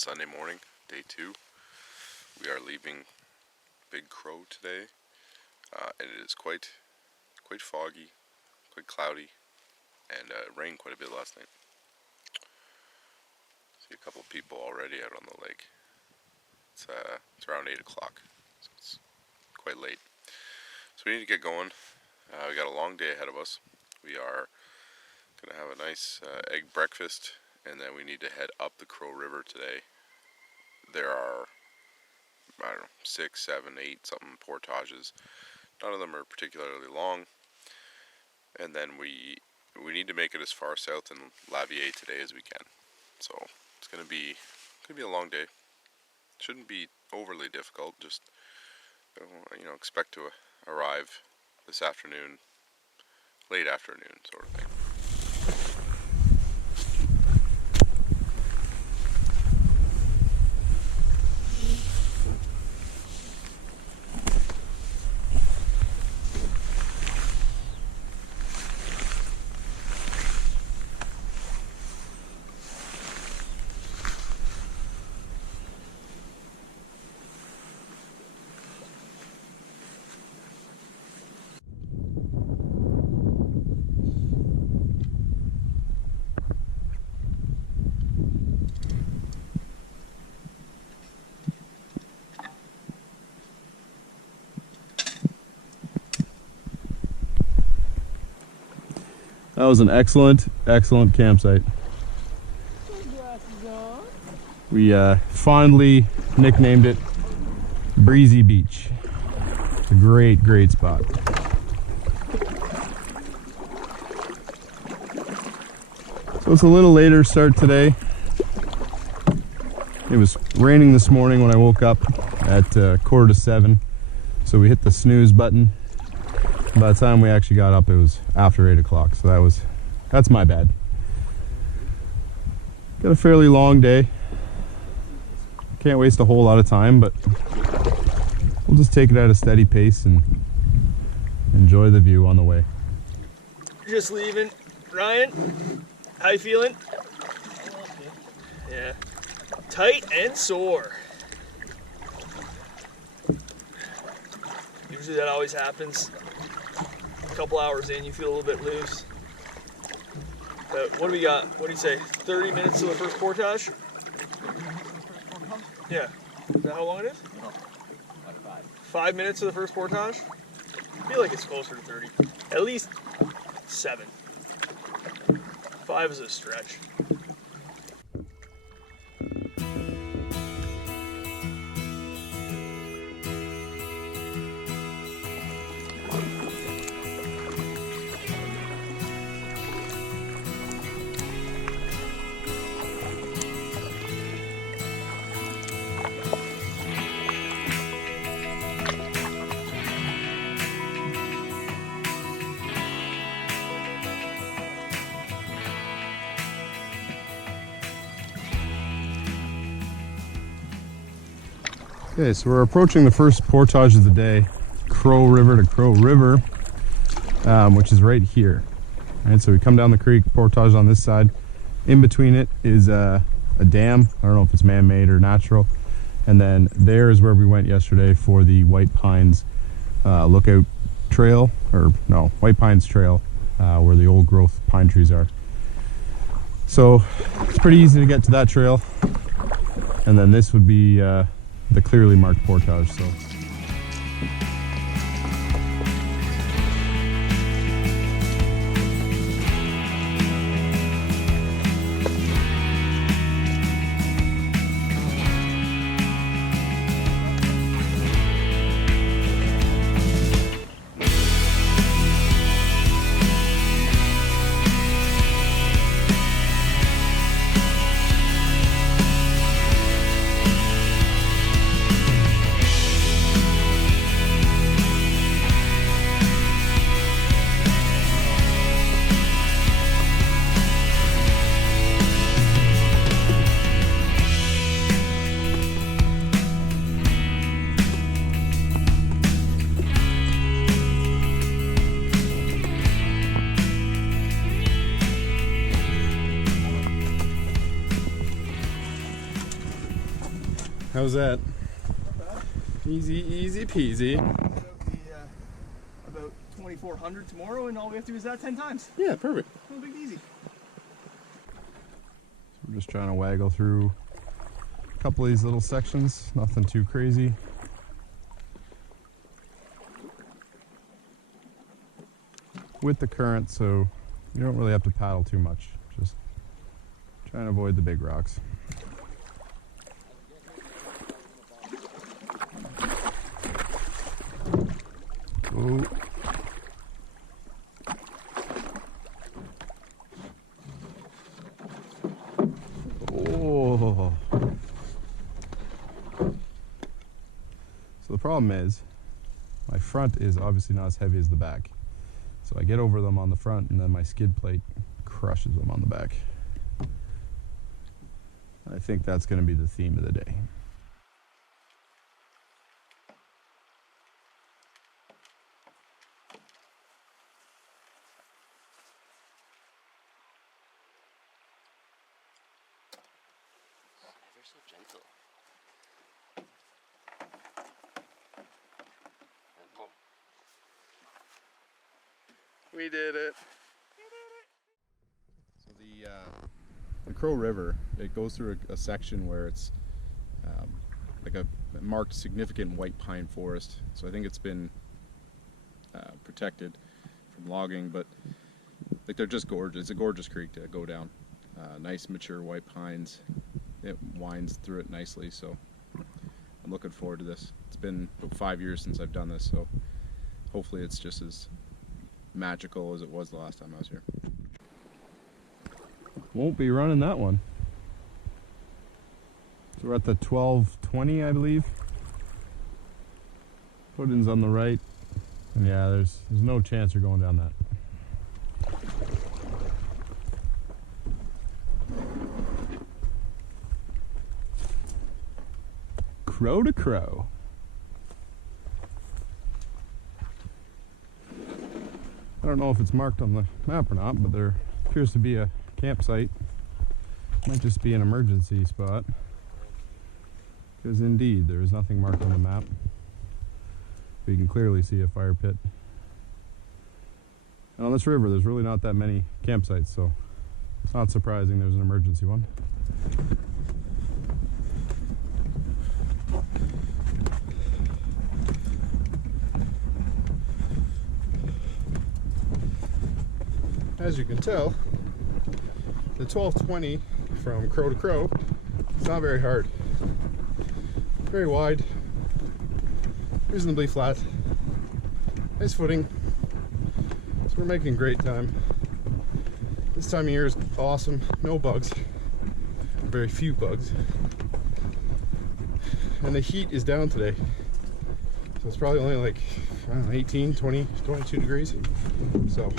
Sunday morning, day 2. We are leaving Big Crow today, and it is quite foggy, quite cloudy, and it rained quite a bit last night. See a couple of people already out on the lake. It's around 8 o'clock, so it's quite late. So we need to get going. We got a long day ahead of us. We are going to have a nice egg breakfast, and then we need to head up the Crow River today. There are, 6, 7, 8 something portages. None of them are particularly long. And then we need to make it as far south in Lavier today as we can. So it's going to be a long day. Shouldn't be overly difficult. Just expect to arrive this afternoon, late afternoon sort of thing. That was an excellent campsite. We fondly nicknamed it Breezy Beach. It's a great spot. So it's a little later start today. It was raining this morning when I woke up at 6:45, so we hit the snooze button. By the time we actually got up, it was after 8 o'clock, so that's my bad. Got a fairly long day. Can't waste a whole lot of time, but we'll just take it at a steady pace and enjoy the view on the way. Just leaving. Ryan, how you feeling? Yeah. Tight and sore. Usually that always happens. A couple hours in, you feel a little bit loose. But what do we got? What do you say? 30 minutes to the first portage? Yeah. Is that how long it is? No. 5 minutes to the first portage? I feel like it's closer to 30. At least 7. 5 is a stretch. Okay, so we're approaching the first portage of the day, Crow River to Crow River, which is right here. Right, so we come down the creek, portage on this side. In between it is a dam. I don't know if it's man-made or natural. And then there is where we went yesterday for the White Pines Lookout Trail, or no, White Pines Trail, where the old growth pine trees are. So it's pretty easy to get to that trail. And then this would be the clearly marked portage. So How's that? Easy peasy. About 2,400 tomorrow, and all we have to do is that 10 times. Yeah, perfect. No big easy. We're just trying to waggle through a couple of these little sections, nothing too crazy. With the current, so you don't really have to paddle too much. Just trying to avoid the big rocks. Oh. Oh. So the problem is, my front is obviously not as heavy as the back. So I get over them on the front, and then my skid plate crushes them on the back. I think that's going to be the theme of the day. Ever so gentle. We did it. So the Crow River, it goes through a section where it's like a marked significant white pine forest. So I think it's been protected from logging, but like they're just gorgeous. It's a gorgeous creek to go down. Nice mature white pines. It winds through it nicely, so I'm looking forward to this. It's been about 5 years since I've done this, so hopefully it's just as magical as it was the last time I was here. Won't be running that one. So we're at the 1220, I believe. Put-in's on the right. And yeah, there's no chance you're going down that. Crow to crow. I don't know if it's marked on the map or not, but there appears to be a campsite. Might just be an emergency spot. Because indeed, there is nothing marked on the map. But you can clearly see a fire pit. And on this river, there's really not that many campsites, so it's not surprising there's an emergency one. As you can tell, the 1220 from crow to crow, it's not very hard. Very wide, reasonably flat, nice footing. So we're making great time. This time of year is awesome, no bugs, very few bugs. And the heat is down today. So it's probably only like, I don't know, 18, 20, 22 degrees. So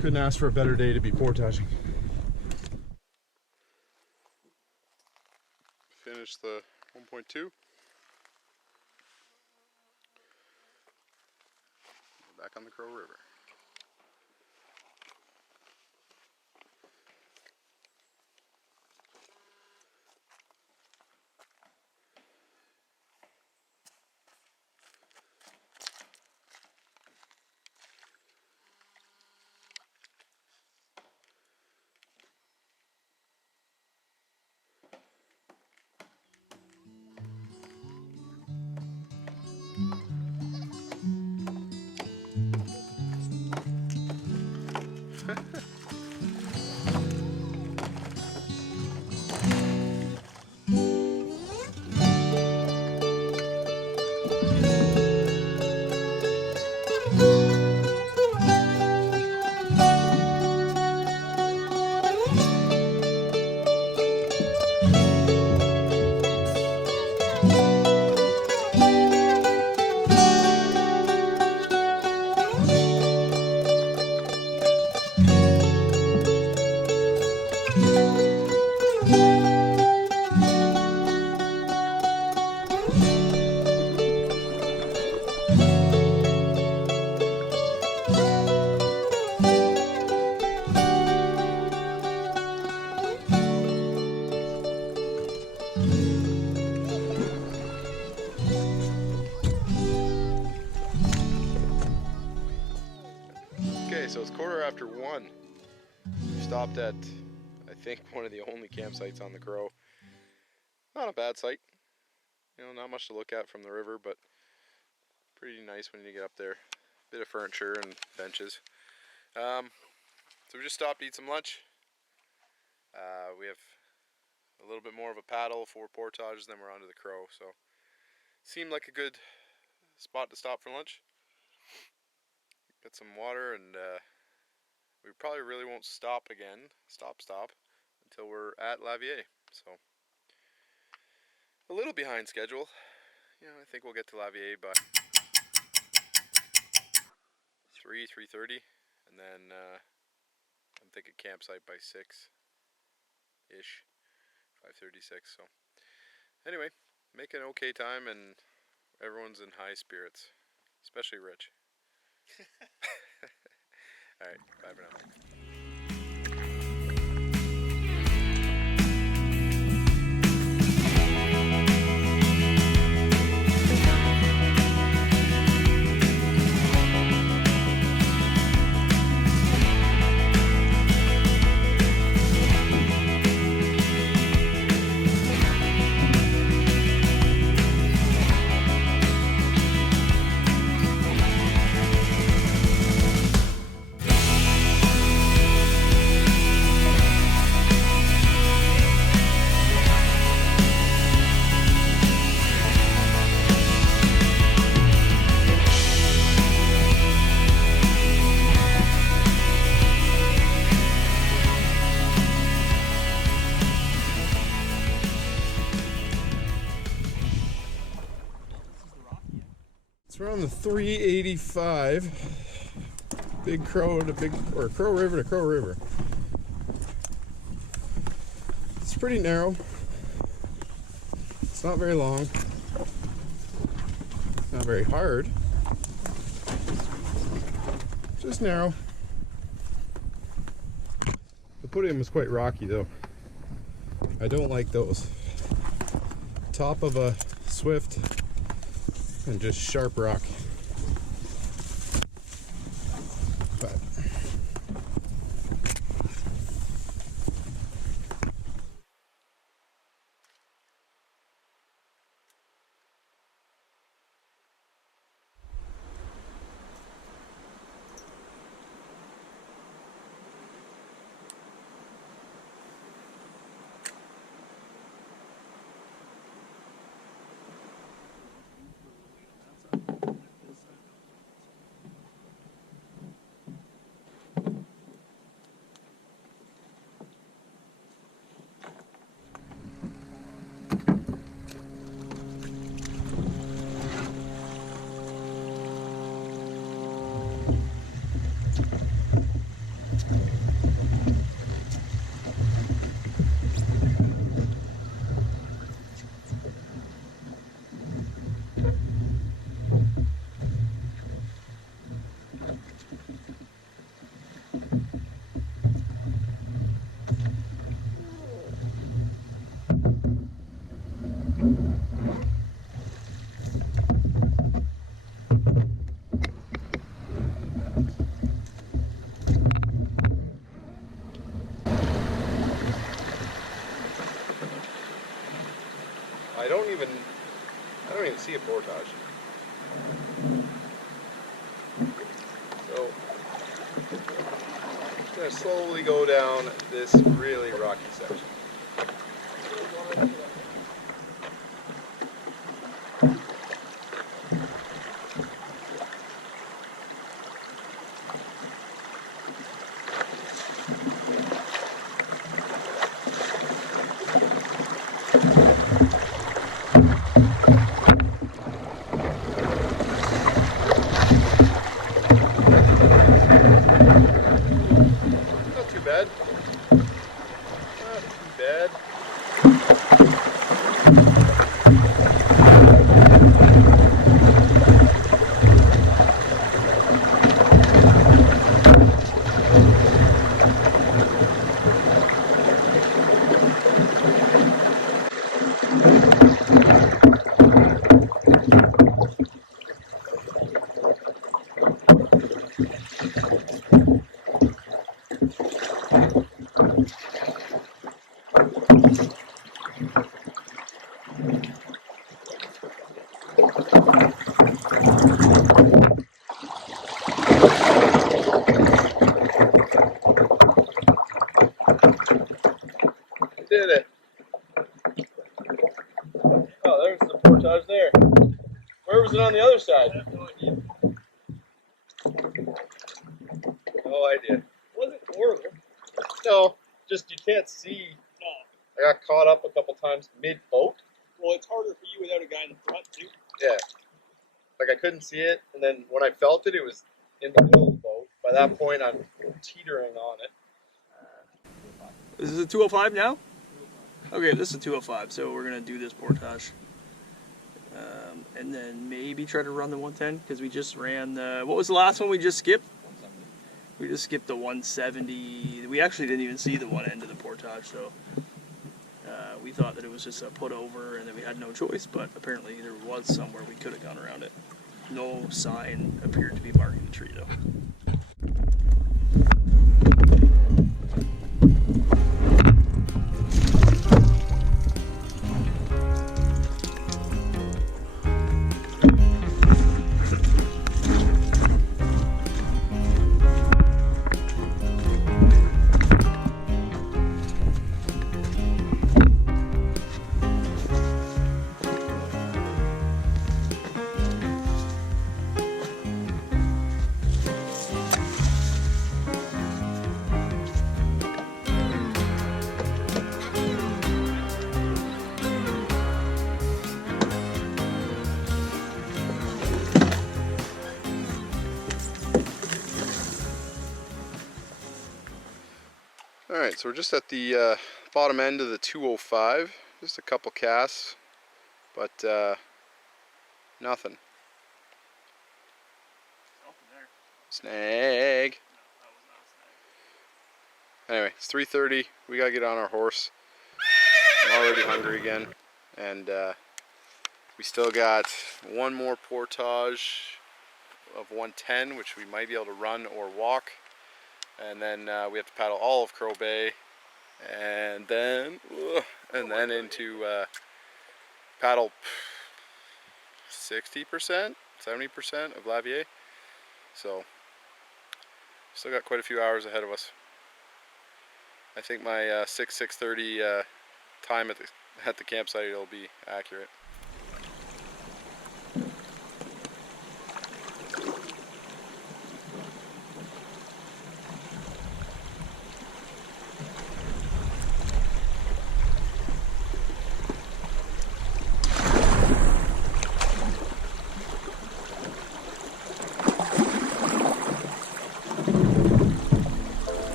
couldn't ask for a better day to be portaging. Finish the 1.2. Back on the Crow River. it's 1:15. We stopped at, I think, one of the only campsites on the Crow. Not a bad site. You know, not much to look at from the river, but pretty nice when you get up there. Bit of furniture and benches. So we just stopped to eat some lunch. We have a little bit more of a paddle for portages, then we're onto the Crow. So seemed like a good spot to stop for lunch. Get some water, and we probably really won't stop again, stop, until we're at Lavier. So a little behind schedule. You know, I think we'll get to Lavier by 3:30, and then I'm thinking campsite by 6-ish, 5:36. So anyway, making an okay time, and everyone's in high spirits, especially Rich. Alright, bye for now. It's around the 385. Big Crow to Crow River to Crow River. It's pretty narrow. It's not very long. It's not very hard. Just narrow. The podium is quite rocky though. I don't like those. Top of a Swift and just sharp rock. But I don't even see a portage. So I'm just gonna slowly go down this really rocky section. Not too bad. Not too the other side? No idea. It wasn't horrible. No, just you can't see. No. I got caught up a couple times mid-boat. Well, it's harder for you without a guy in the front, too. Yeah. Like, I couldn't see it, and then when I felt it, it was in the middle of the boat. By that point, I'm teetering on it. Is this a 205 now? Okay, this is a 205, so we're going to do this portage. And then maybe try to run the 110, because we just ran the... What was the last one we just skipped? 170. We just skipped the 170. We actually didn't even see the one end of the portage, so... we thought that it was just a put over and that we had no choice, but apparently there was somewhere we could have gone around it. No sign appeared to be marking the tree, though. Alright, so we're just at the bottom end of the 205. Just a couple casts, but nothing. Snag. Anyway, it's 3:30. We gotta get on our horse. I'm already hungry again, and we still got one more portage of 110, which we might be able to run or walk. And then we have to paddle all of Crow Bay, and then into paddle 60%, 70% of Lavier. So still got quite a few hours ahead of us. I think my 6:30 time at the campsite will be accurate.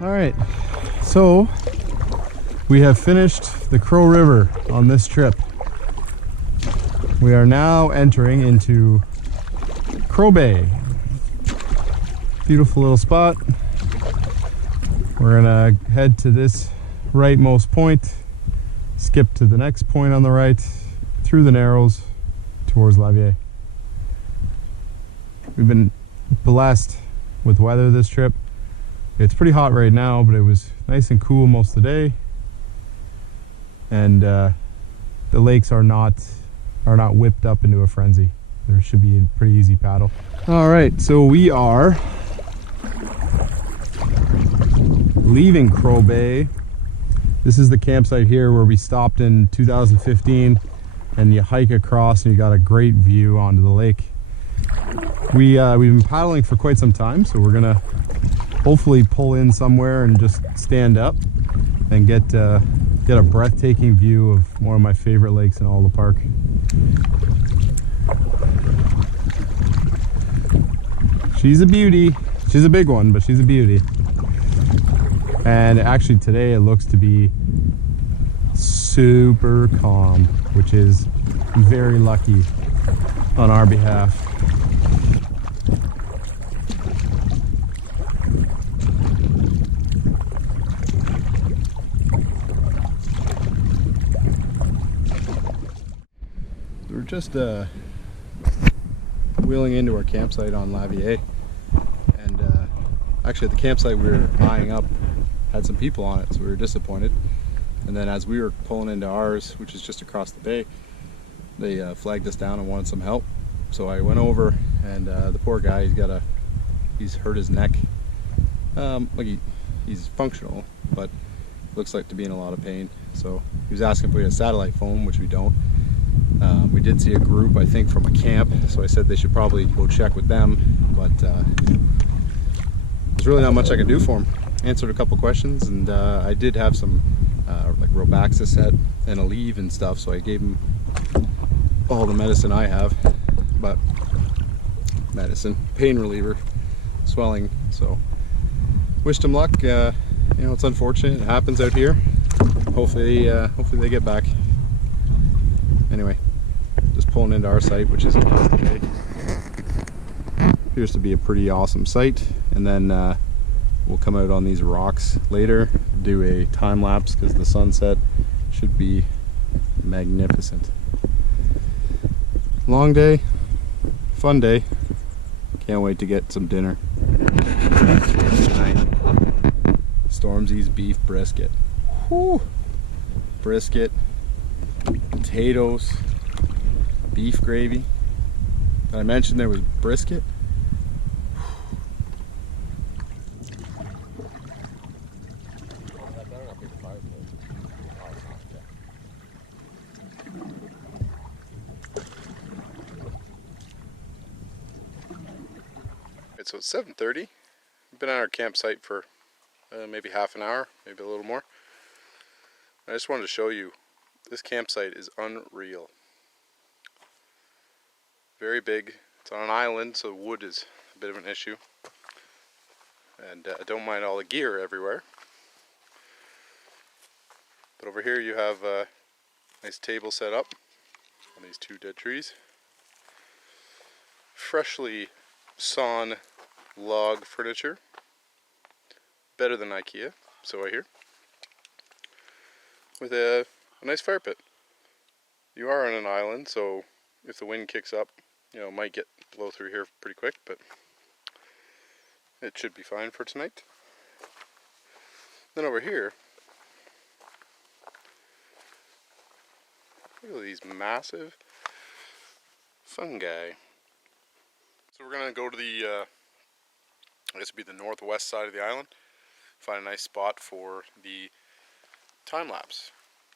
Alright, so we have finished the Crow River on this trip. We are now entering into Crow Bay. Beautiful little spot. We're gonna head to this rightmost point, skip to the next point on the right, through the Narrows towards Lavier. We've been blessed with weather this trip. It's pretty hot right now, but it was nice and cool most of the day, and the lakes are not whipped up into a frenzy. There should be a pretty easy paddle. All right, so we are leaving Crow Bay. This is the campsite here where we stopped in 2015. and you hike across and you got a great view onto the lake. We've been paddling for quite some time, so we're gonna hopefully pull in somewhere and just stand up and get a breathtaking view of one of my favorite lakes in all the park. She's a beauty. She's a big one, but she's a beauty. And actually today it looks to be super calm, which is very lucky on our behalf. We're just wheeling into our campsite on Lavier, and actually at the campsite we were eyeing up had some people on it, so we were disappointed. And then as we were pulling into ours, which is just across the bay, they flagged us down and wanted some help. So I went over, and the poor guy, he's hurt his neck. He's functional, but looks like to be in a lot of pain. So he was asking if we had a satellite phone, which we don't. We did see a group, I think, from a camp, so I said they should probably go check with them, but there's really not much I can do for him. Answered a couple questions, and I did have some like rope access set and a leave and stuff, so I gave him all the medicine I have, but pain reliever, swelling, so wished him luck. You know, it's unfortunate, it happens out here. Hopefully they get back. Anyway, just pulling into our site, which is across the bay. Appears to be a pretty awesome site, and then we'll come out on these rocks later, do a time lapse because the sunset should be magnificent. Long day, fun day. Can't wait to get some dinner tonight. Stormzy's beef brisket. Whew. Brisket, potatoes, beef gravy. Did I mention there was brisket? So it's 7:30. We've been at our campsite for maybe half an hour, maybe a little more. I just wanted to show you, this campsite is unreal. Very big. It's on an island, so wood is a bit of an issue. And I don't mind all the gear everywhere. But over here you have a nice table set up on these two dead trees. Freshly sawn log furniture. Better than IKEA, so I hear. With a nice fire pit. You are on an island, so if the wind kicks up, you know, it might blow through here pretty quick, but it should be fine for tonight. Then over here, look at these massive fungi. So we're gonna go to the, I guess it'd be the northwest side of the island, find a nice spot for the time lapse.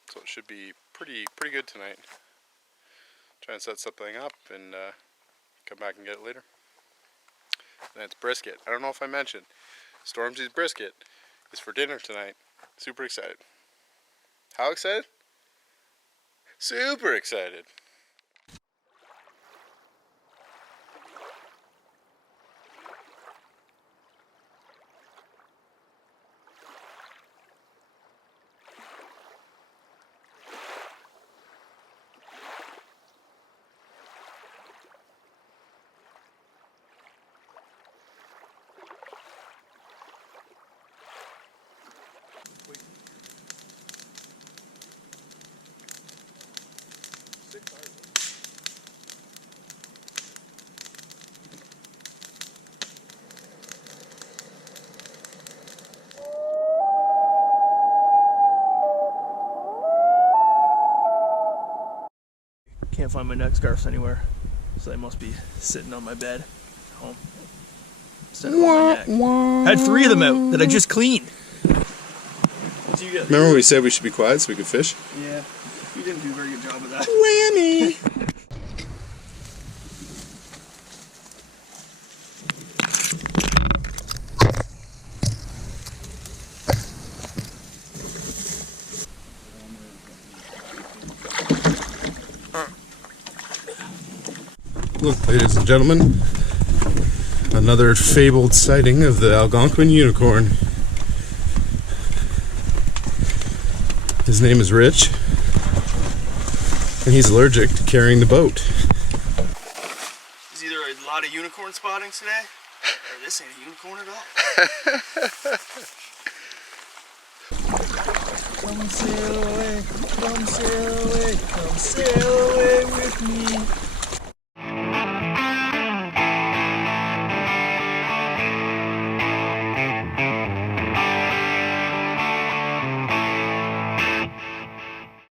So it should be pretty good tonight. Try and set something up and come back and get it later. And it's brisket. I don't know if I mentioned, Stormzy's brisket is for dinner tonight. Super excited. How excited? Super excited. Can't find my neck scarves anywhere, so they must be sitting on my bed home. Instead of on my neck. Had 3 of them out that I just cleaned. Remember when we said we should be quiet so we could fish? Yeah, you didn't do a very good job of that. Whammy! Look, ladies and gentlemen, another fabled sighting of the Algonquin unicorn. His name is Rich, and he's allergic to carrying the boat. There's either a lot of unicorn spotting today, or this ain't a unicorn at all. Come sail away, come sail away, come sail away with me.